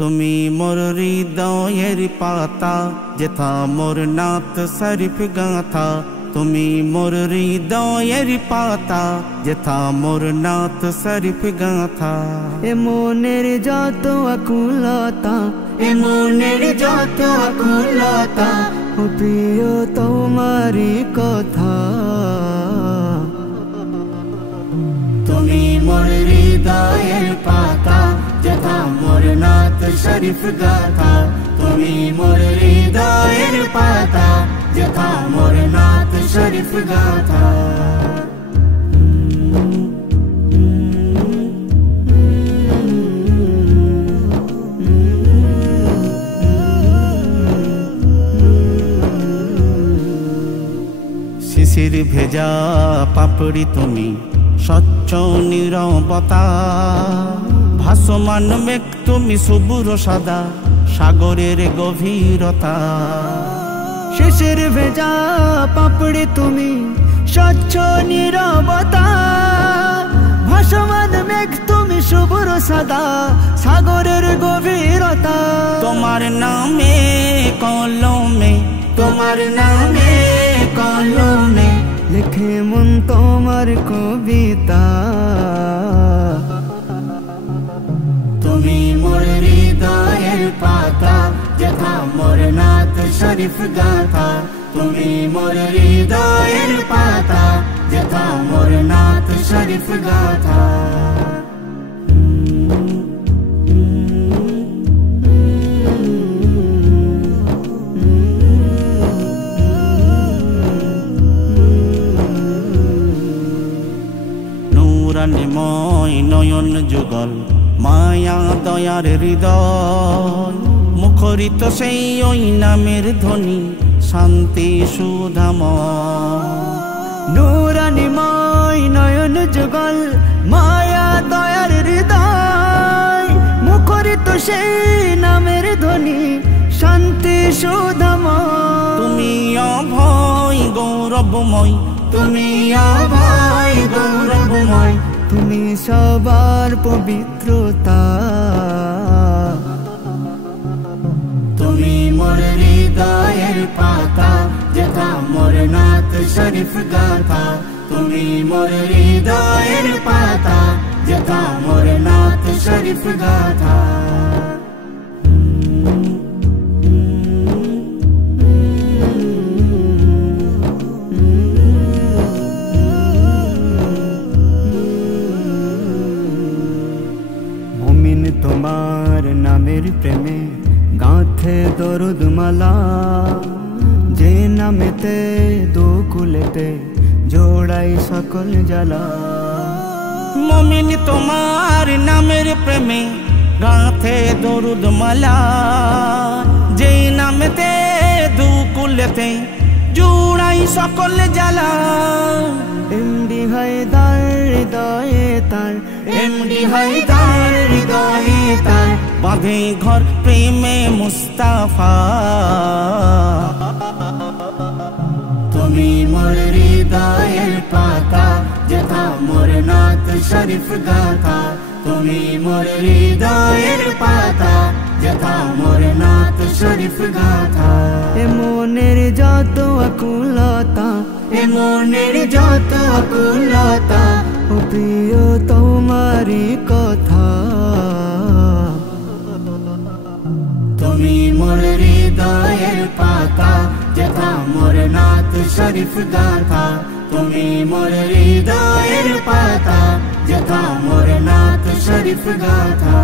তুমি মোর হৃদয়ের পাতা, যেথা মোর নাত শরীফ গাথা। তুমি মোর হৃদয়ের পাতা, যেথা মোর নাত শরীফ গাথা। এ মনের যত আকুলতা, এ মনের যত আকুলতা, ও প্রিয় তোমারই কথা। তুমি মোর হৃদয়ের পাতা, যেথা মোর নাত শরীফ গাথা। তুমি মোর হৃদয়ের পাতা, যেথা মোর নাত শরীফ গাথা। শিশির ভেজা পাপড়ি তুমি, স্বচ্ছ নীরবতা। ভাসমান মেঘ তুমি, শুভ্র সাদা সাগরের গভীরতা। শিশির ভেজা পাপড়ি তুমি, স্বচ্ছ নীরবতা। ভাসমান মেঘ তুমি, শুভ্র সাদা সাগরের গভীরতা। তোমার নামে কলমে, তোমার নামে কলমে লিখে মন তোমার কবিতা। তুমি মোর হৃদয়ের পাতা, যেথা মোর নাত শরীফ গাথা। তুমি মোর হৃদয়ের পাতা, যেথা মোর নাত শরীফ গাথা। নূরানিময় নয়ন যুগল, মায়া দয়ার হৃদয়। মুখরিত সেই ওই নামের ধ্বনি, শান্তি সুধাময়। নূরানিময় নয়ন যুগল, মায়া দয়ার হৃদয়। মুখরিত সেই নামের ধ্বনি, শান্তি সুধাময়। তুমি অভয় গৌরবময়, তুমি অভয় গৌরবময়। তুমি সবার পবিত্রতা। তুমি মোর হৃদয়ের পাতা, যেথা মোর নাত শরীফ গাথা। তুমি মোর হৃদয়ের পাতা, যেথা মোর নাত শরীফ গাথা। মুমিন তোমার নামের প্রেমে গাঁথে দরুদ মালা। যে নামেতে দুকুলেতে জোড়াই সকল জ্বালা। মুমিন তোমার নামের প্রেমে গাঁথে দরুদ মালা। যেই নামেতে দুকুলেতে জুড়াই সকল জ্বালা। এমডি হায়দার হৃদয়ে তার, এমডি হায়দার হৃদয়ে তার। বাঁধে ঘর প্রেমে মুস্তাফা। তুমি মোর হৃদয়ের পাতা, যেথা মোর নাত শরীফ গাথা। তুমি মোর হৃদয়ের পাতা, যেথা মোর নাত শরীফ গাথা। এ মনের যত আকুলতা, এ মনের যত আকুলতা, ও প্রিয় তোমারই কথা। তুমি মোর হৃদয়ের পাতা, যেথা মোর নাত শরীফ গাথা। তুমি মোর হৃদয়ের পাতা, যেথা মোর নাত শরীফ গাথা।